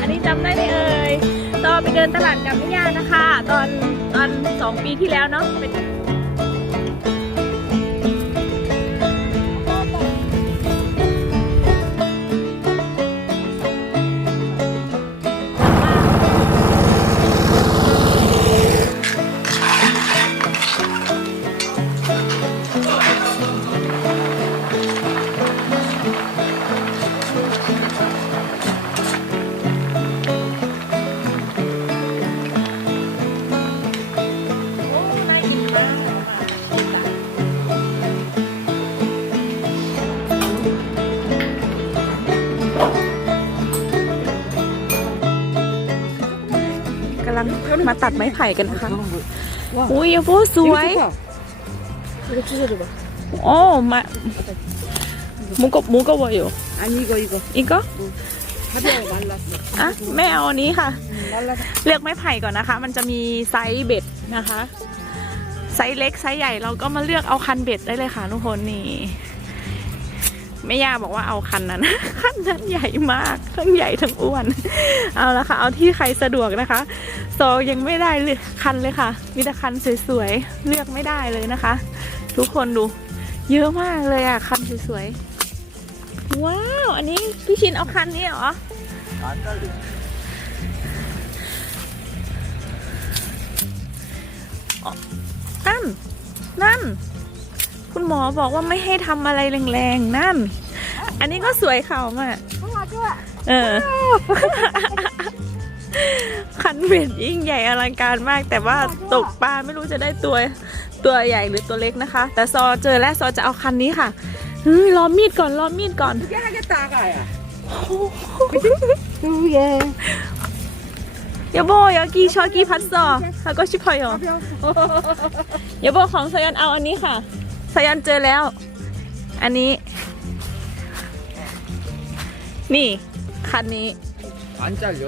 อันนี้จำได้ไหมเอ่ยตอนไปเดินตลาดกับแม่ย่านะคะ ตอนตอนสองปีที่แล้วเนาะเป็น มาตัดไม้ไผ่กันนะคะ อุ้ยโฟสวย โอ้มามุกกมุกก็วอยู่ อันนี้ก็อีกอีกก็อะแม่เอาอันนี้ค่ะ เลือกไม้ไผ่ก่อนนะคะ มันจะมีไซส์เบ็ดนะคะ ไซส์เล็กไซส์ใหญ่เราก็มาเลือกเอาคันเบ็ดได้เลยค่ะทุกคนนี่ แม่ย่าบอกว่าเอาคันนั้น คันนั้นใหญ่มาก ทั้งใหญ่ทั้งอ้วน เอาละค่ะ เอาที่ใครสะดวกนะคะโซยังไม่ได้เลยคันเลยค่ะ มีแต่คันสวยๆ เลือกไม่ได้เลยนะคะ ทุกคนดู เยอะมากเลยอะ คันสวยๆ ว้าว อันนี้พี่ชินเอาคันนี้เหรอนั่น นั่น คุณหมอบอกว่าไม่ให้ทำอะไรแรงๆนั่น อันนี้ก็สวยเขามากเออ คันเบ็ดยิ่งใหญ่อลังการมาก แต่ว่าตกปลาไม่รู้จะได้ตัวตัวใหญ่หรือตัวเล็กนะคะ แต่ซอเจอแล้วซอจะเอาคันนี้ค่ะรอมีดก่อนรอมีดก่อนย่าจตาไก่อะดูเย่ยาโบยากีชอกีพัดซอแล้วก็ชิพอยอเยาโบของซยันเอาอันนี้ค่ะ สยันเจอแล้ว อันนี้ นี่ คันนี้ 안 잘려.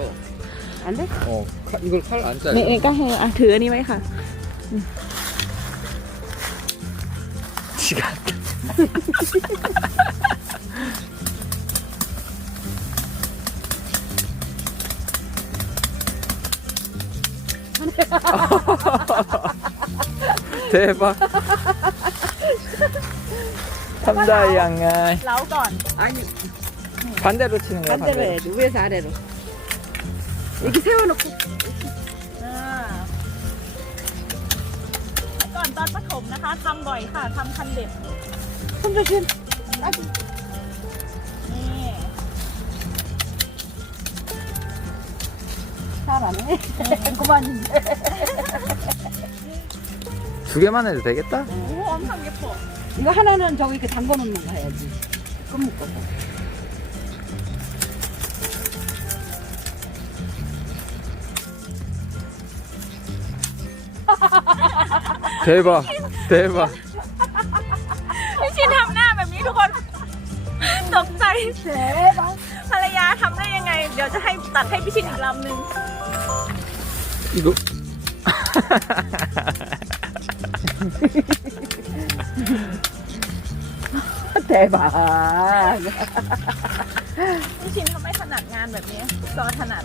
안 돼? 어, 칼, 이걸 칼 안 นี่ 잘려. เองก็ให้อ่ะถืออันนี้ไว้ค่ะ 지가. 대박. 삼다 양아 เล้าก่อน 아니 반대로 치는 거야 반대로 반대로. 해야지 위에서 아래로. 이렇게 세워놓고 อ่าก่อนตอนประถมนะคะทำบ่อยค่ะทำคันเด็ด 손 조심. 아직 นี่ 잘하네. 그만. 두 개만 해도 되겠다. โอ้โหออมทำเย็บปวด 이거 하나는 저기 이렇게 담궈놓는 거 해야지. 끈 묶어서. 대박. 대박. พี่ชินทำหน้าแบบนี้ทุกคน ตกใจ 대박. ภรรยาทำได้ยังไง เดี๋ยวจะให้ตัดให้พี่ชินอีกลำหนึ่ง 이거. จบาง ลูกชินเขาไม่ถนัดงานแบบนี้ซอถนัด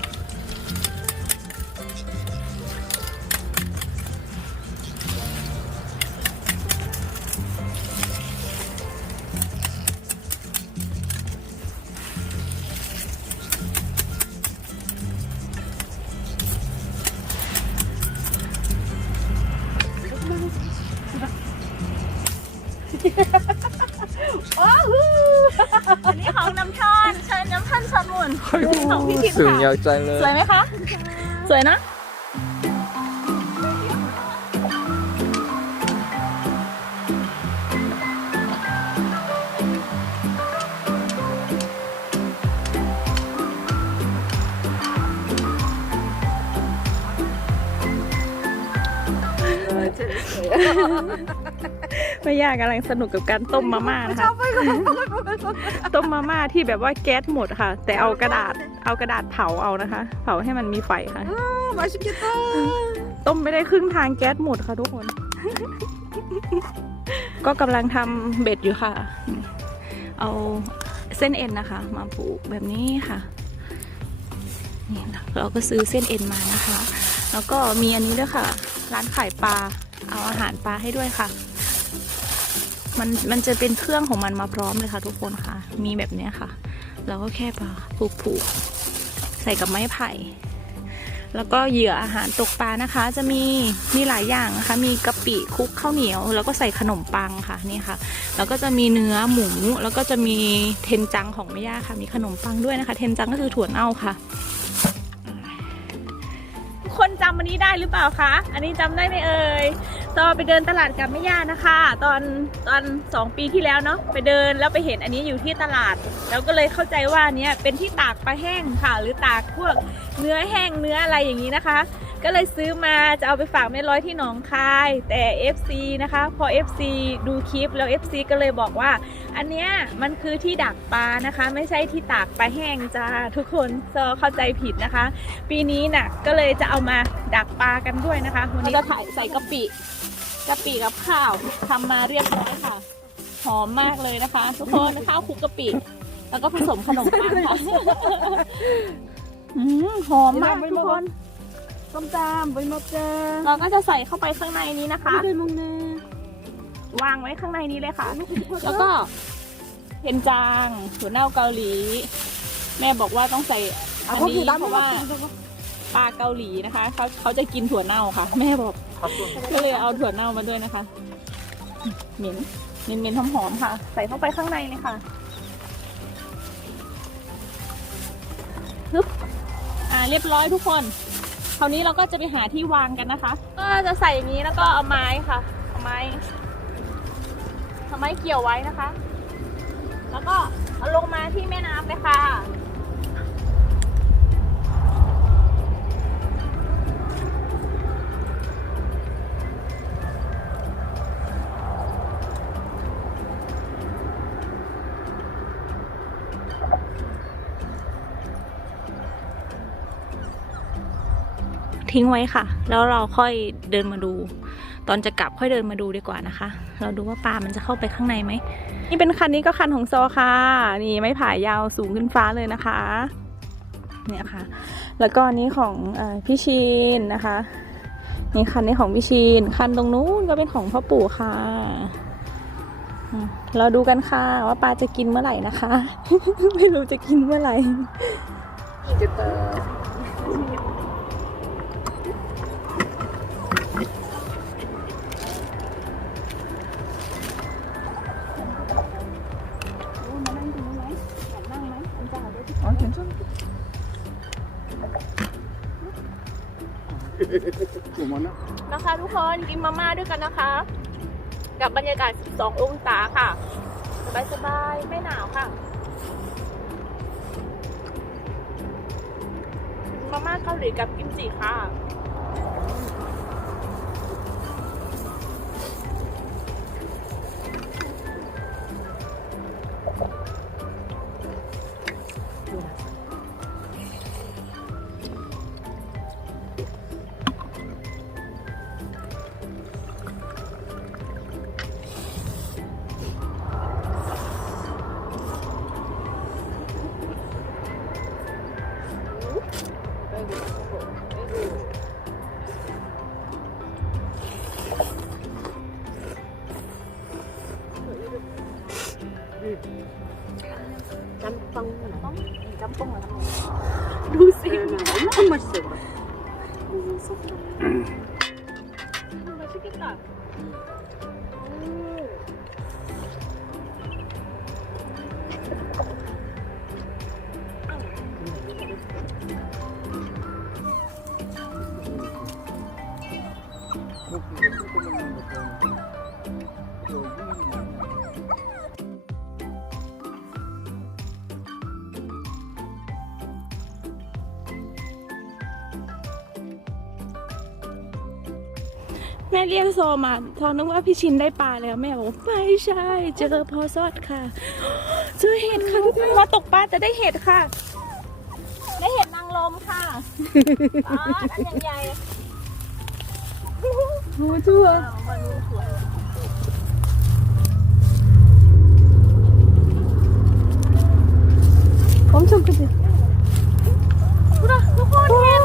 สูงยาวใจเลย สวยไหมคะ สวยนะไม่ยากกำลังสนุกกับการต้มมาม่านะคะ ต้มมาม่าที่แบบว่าแก๊สหมดค่ะ แต่เอากระดาษเอากระดาษเผาเอานะคะ เผาให้มันมีไฟค่ะมาชิกิโต้ต้มไปได้ครึ่งทางแก๊สหมดค่ะทุกคน ก็กำลังทำเบ็ดอยู่ค่ะ เอาเส้นเอ็นนะคะ มาผูกแบบนี้ค่ะนี่เราก็ซื้อเส้นเอ็นมานะคะ แล้วก็มีอันนี้ด้วยค่ะ ร้านขายปลา เอาอาหารปลาให้ด้วยค่ะ มันมันจะเป็นเครื่องของมันมาพร้อมเลยค่ะ ทุกคนค่ะ มีแบบเนี้ยค่ะ เราก็แค่ปผูกผูกๆใส่กับไม้ไผ่ แล้วก็เหยื่ออาหารตกปลานะคะ จะมีมีหลายอย่างนะคะ มีกะปิคุกข้าวเหนียว แล้วก็ใส่ขนมปังค่ะนี่ค่ะ แล้วก็จะมีเนื้อหมู แล้วก็จะมีเทนจังของแม่ย่าค่ะ มีขนมปังด้วยนะคะ เทนจังก็คือถั่วเน่าค่ะ คนจำอันนี้ได้หรือเปล่าคะ อันนี้จำได้ไหมเอ่ยตอนไปเดินตลาดกับแม่ย่านะคะ ตอนตอนสองปีที่แล้วเนาะไปเดินแล้วไปเห็นอันนี้อยู่ที่ตลาด แล้วก็เลยเข้าใจว่าเนี้ยเป็นที่ตากปลาแห้งค่ะ หรือตากพวกเนื้อแห้งเนื้ออะไรอย่างนี้นะคะ ก็เลยซื้อมาจะเอาไปฝากแม่ร้อยที่หนองคาย แต่ FC นะคะ พอ FC ดูคลิปแล้ว FC ก็เลยบอกว่า อันเนี้ยมันคือที่ดักปลานะคะ ไม่ใช่ที่ตากปลาแห้งจ้าทุกคนซอเข้าใจผิดนะคะ ปีนี้น่ะก็เลยจะเอามาดักปลากันด้วยนะคะวันนี้ก็ถ่ายใส่กะปิกะปิกับข้าวทำมาเรียบร้อยค่ะหอมมากเลยนะคะ ทุกคนข้าวคลุกกะปิ แล้วก็ผสมขนมปังค่ะอืมหอมมากทุกคน ส้มตำใบมะเขือเราก็จะใส่เข้าไปข้างในนี้นะคะไม่ได้มองแน่วางไว้ข้างในนี้เลยค่ะ แล้วก็เห็นจางถั่วเน่าเกาหลี แม่บอกว่าต้องใส่อันนี้เพราะว่าปลาเกาหลีนะคะเขาเขาจะกินถั่วเน่าค่ะ แม่บอกก็เลยเอาถั่วเน่ามาด้วยนะคะเหม็นเหม็นเหม็นหอมๆค่ะ ใส่เข้าไปข้างในเลยค่ะฮึบอ่าเรียบร้อยทุกคน คราวนี้เราก็จะไปหาที่วางกันนะคะ ก็จะใส่อย่างนี้แล้วก็เอาไม้ค่ะเอาไม้เอาไม้เกี่ยวไว้นะคะ แล้วก็เอาลงมาที่แม่น้ำเลยค่ะ ทิ้งไว้ค่ะ แล้วเราค่อยเดินมาดู ตอนจะกลับค่อยเดินมาดูดีกว่านะคะ เราดูว่าปลามันจะเข้าไปข้างในไหม นี่เป็นคันนี้ก็คันของโซค่ะ นี่ไม้ผายยาวสูงขึ้นฟ้าเลยนะคะ เนี่ยค่ะ แล้วก็นี้ของอพี่ชีนนะคะ นี่คันนี้ของพี่ชีนคันตรงนู้นก็เป็นของพ่อปู่ค่ะเราดูกันค่ะว่าปลาจะกินเมื่อไหร่นะคะ ไม่รู้จะกินเมื่อไหร่ ถูกมันนะนะคะทุกคนกินมาม่าด้วยกันนะคะ กับบรรยากาศ 12 องศาค่ะ สบายๆ ไม่หนาวค่ะ มาม่าเกาหลีกับกิมจิค่ะ 너무 세. 얼마나 맛있어요. แอนโซมาทองนึกว่าพี่ชินได้ปลาแล้วแม่บอกไม่ใช่ เจอพอซอดค่ะ เจอเห็ดค่ะทุกคนมาตกปลาจะได้เห็ดค่ะ ได้เห็ดนางลมค่ะอ๋ออันใหญ่ๆหูทั่วผมชมกันดิทุกคนเห็น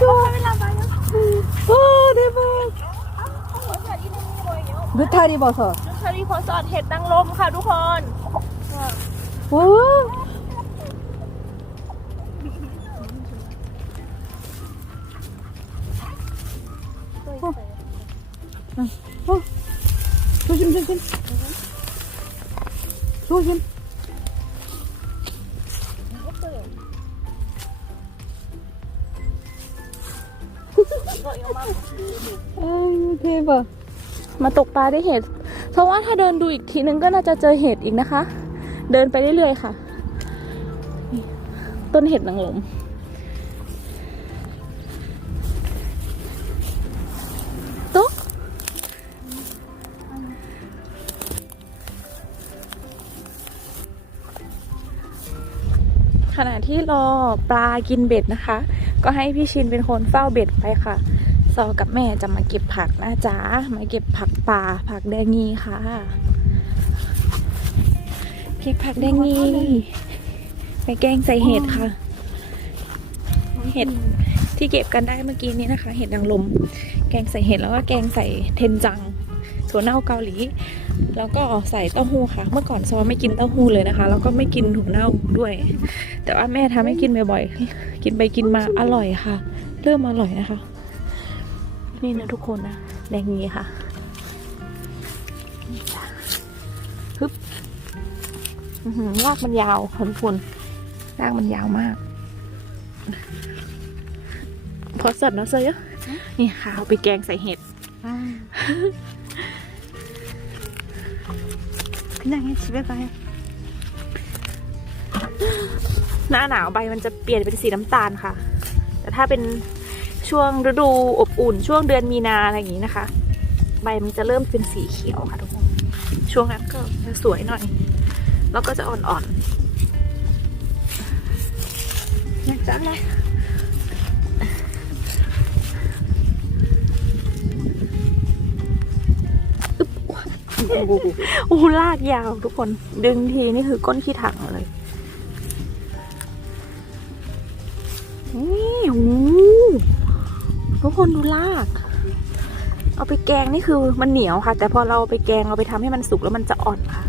ทุกคนเวลาไปแล้วโอ้เด้มาก ดุทารีบอสอดชาลีพอสดเห็ดนางลมค่ะทุกคนวู้ชูชิมชูชิมช่วยชิมเอ้โอเคป่ะ มาตกปลาได้เห็ด เพราะว่าถ้าเดินดูอีกทีนึงก็น่าจะเจอเห็ดอีกนะคะ เดินไปเรื่อยๆค่ะ ต้นเห็ดนางรมตุ๊กขณะที่รอปลากินเบ็ดนะคะ ก็ให้พี่ชินเป็นคนเฝ้าเบ็ดไปค่ะ ซอกับแม่จะมาเก็บผักนะจ๊ะ มาเก็บผักป่า ผักแดงงีค่ะ เก็บผักแดงงีไปแกงใส่เห็ดค่ะ เห็ดที่เก็บกันได้เมื่อกี้นี้นะคะ เห็ดนางรมแกงใส่เห็ดแล้วก็แกงใส่เทนจังถั่วเน่าเกาหลี แล้วก็ใส่เต้าหู้ค่ะ เมื่อก่อนซอไม่กินเต้าหู้เลยนะคะ แล้วก็ไม่กินถั่วเน่าด้วย แต่ว่าแม่ทำให้กินบ่อยๆ กินไปกินมาอร่อยค่ะ เริ่มอร่อยนะคะ นี่นะทุกคนนะแดงงี้ค่ะฮึบรากมันยาวค่ะทุกรากมันยาวมาก พอสัตว์นะเซยนี่ค่ะเอาไปแกงใส่เห็ดขึ้นยังไงชิบไปหน้าหนาวใบมันจะเปลี่ยนเป็นสีน้ำตาลค่ะ แต่ถ้าเป็น ช่วงฤดูอบอุ่น ช่วงเดือนมีนาอะไรอย่างนี้นะคะ ใบมันจะเริ่มเป็นสีเขียวค่ะทุกคนช่วงนั้นก็จะสวยหน่อย แล้วก็จะอ่อนๆนะจ๊ะเลยโอ้ลากยาวทุกคนดึงทีนี่คือก้นขี้ถังเลย คนดูลาก เอาไปแกงนี่คือมันเหนียวค่ะ แต่พอเราไปแกงเอาไปทำให้มันสุกแล้วมันจะอ่อนค่ะ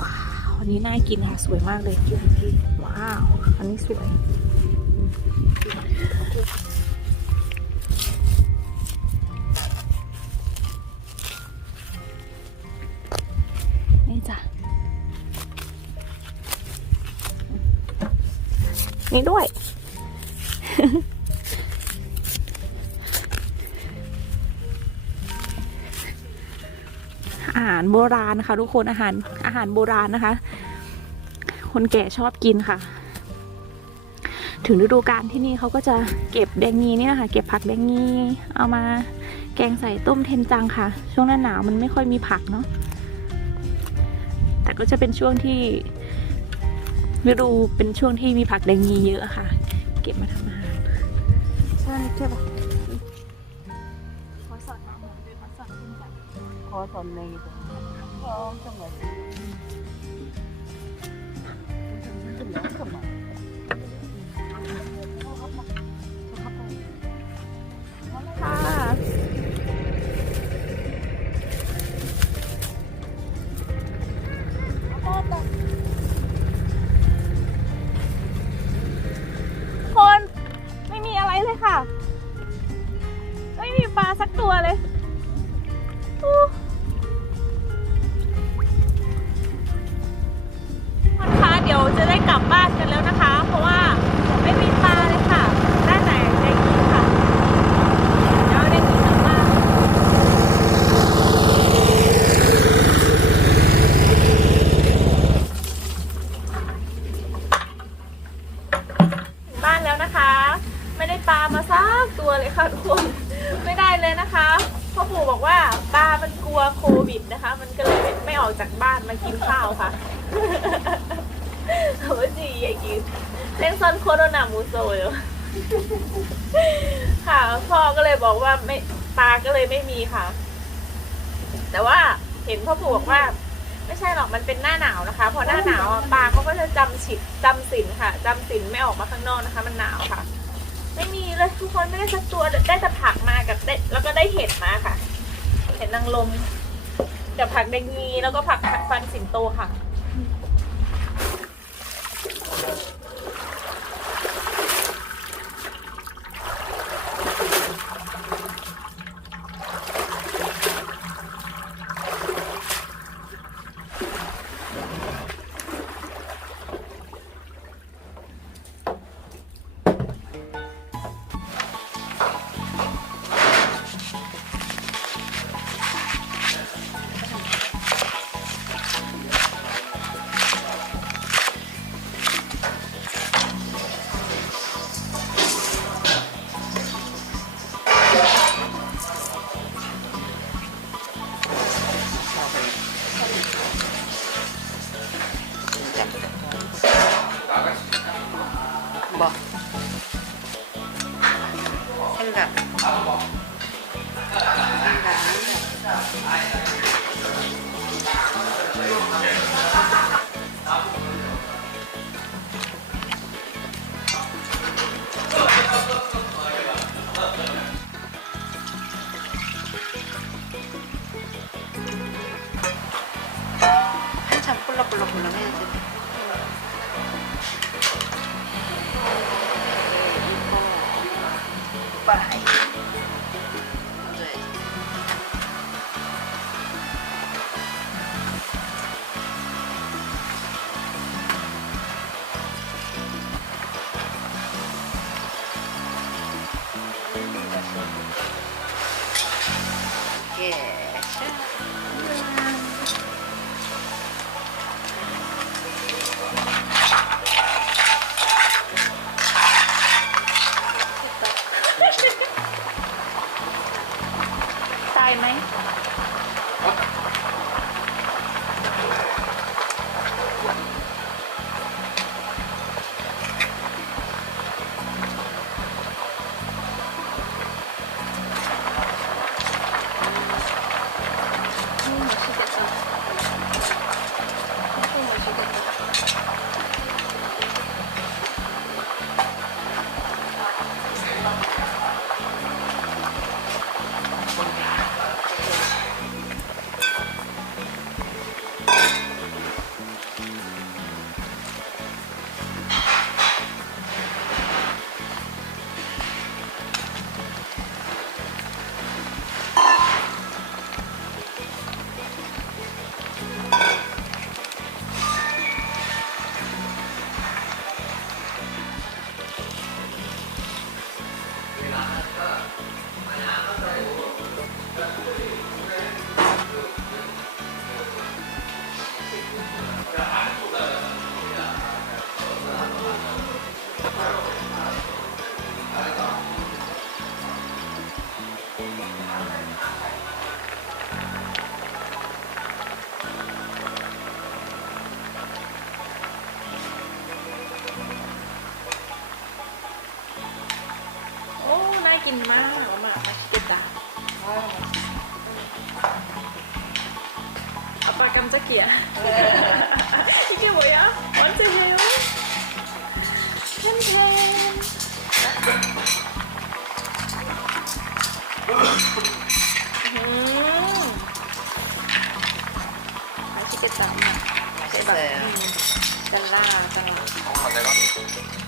ว้าวอันนี้น่ากินค่ะสวยมากเลย ว้าว อันนี้สวยนี่จ้ะนี่ด้วยารโบราณนะคะทุกคนอาหารอาหารโบราณนะคะ คนแก่ชอบกินค่ะ ถึงฤดูกาลที่นี่เขาก็จะเก็บแดงงีนี่นะคะเก็บผักแดงงีเอามาแกงใส่ต้มเทนจังค่ะ ช่วงหน้าหนาวมันไม่ค่อยมีผักเนาะแต่ก็จะเป็นช่วงที่ฤดูเป็นช่วงที่มีผักแดงงีเยอะค่ะ เก็บมาทำอาหารใช่ใช่ปะขอสอนน้องขอสอนใน องเสมอ ปลามาสักตัวเลยค่ะทุกคนไม่ได้เลยนะคะพ่อปู่บอกว่าปลามันกลัวโควิดนะคะ มันก็เลยไม่ไม่ออกจากบ้านมากินข้าวค่ะโอ้จีไอ้กินเล่นซอนโคโรนามูโซอยู่ค่ะพ่อก็เลยบอกว่าไม่ปลาก็เลยไม่มีค่ะ แต่ว่าเห็นพ่อปู่บอกว่า ไม่ใช่หรอกมันเป็นหน้าหนาวนะคะพอหน้าหนาวอะปลาเขาก็จะจำฉิดจำสินค่ะจำสินไม่ออกมาข้างนอกนะคะ มันหนาวค่ะ ไม่มีเลยทุกคนไม่ได้สักตัวได้แต่ผักมากับได้แล้วก็ได้เห็ดมาค่ะ เห็ดนางลมกับผักแดงงีแล้วก็ผักฟันสิงโตค่ะ 깜짝이야. 이게 뭐야? 완전해요. 템템. 음. 맛있겠다, 엄마. 맛있어요. 음. 잘라, 잘라. 아, 내가?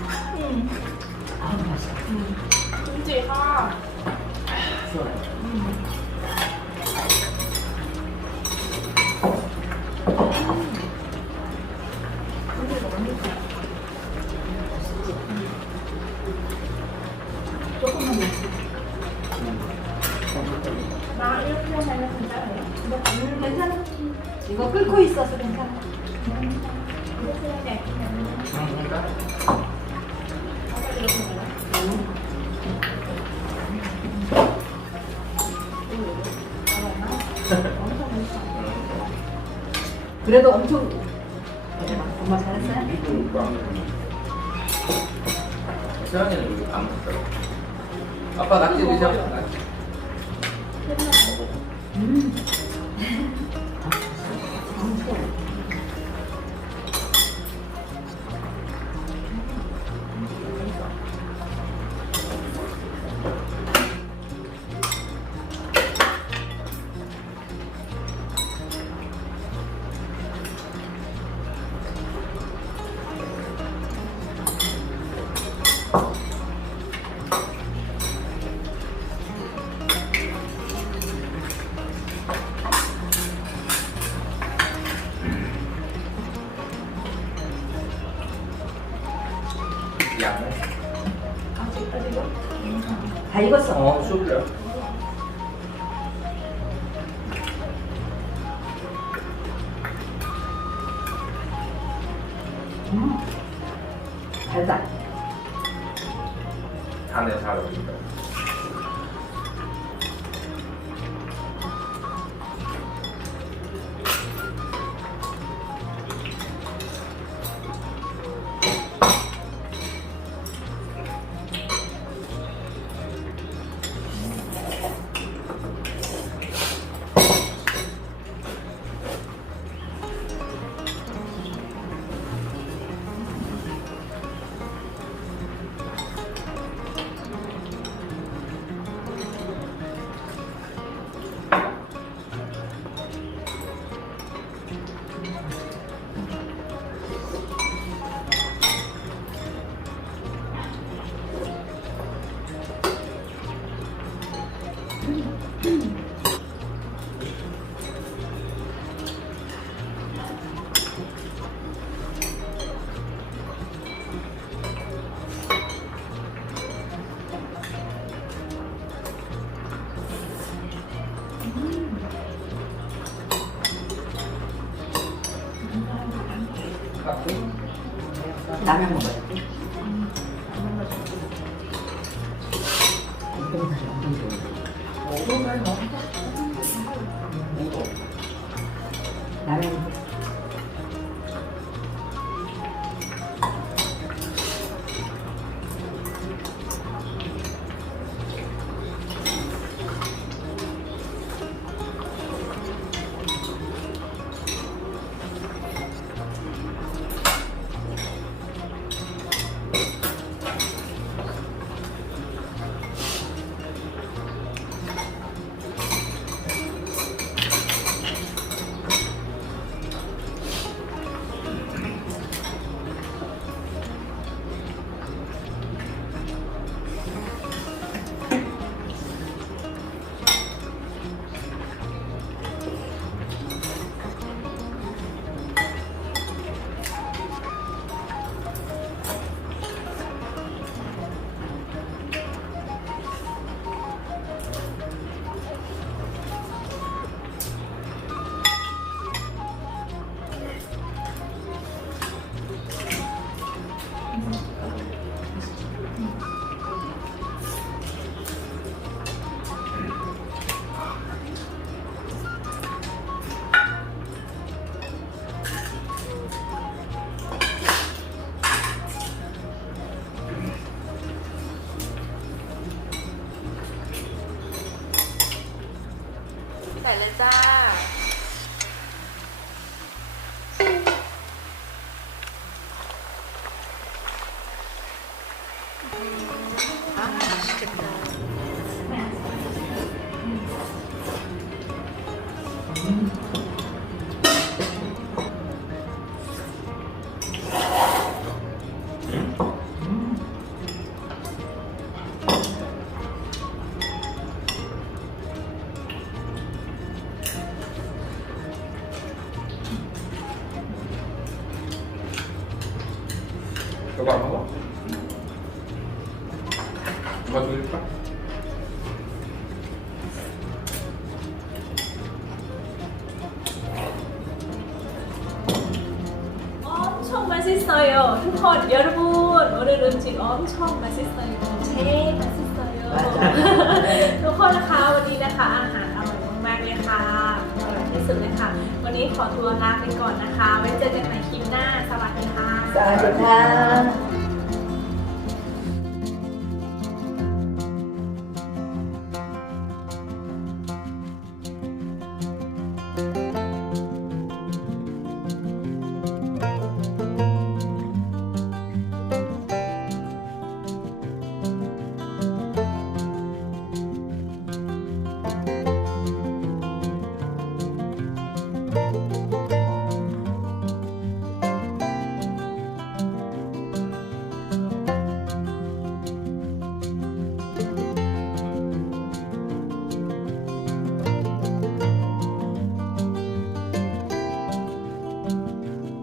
이거 끓고 있어서 괜찮아. 그래도 엄청 엄마 잘했어요? 세연이는 우리 안 먹었어. 아빠 낙지 드셔. 낙지. 양. 다 익었어. 어. 음. Mm-hmm. องชอบมาซิสเตอร์เ엄청 맛있어 요. 제일 맛있어 요. ทุกคนนะคะวันนี้นะคะ อาหารอร่อยมากๆเลยค่ะอร่อยที่สุดเลยค่ะ วันนี้ขอตัวลาไปก่อนนะคะ ไว้เจอกันในคลิปหน้า สวัสดีค่ะ สวัสดีค่ะ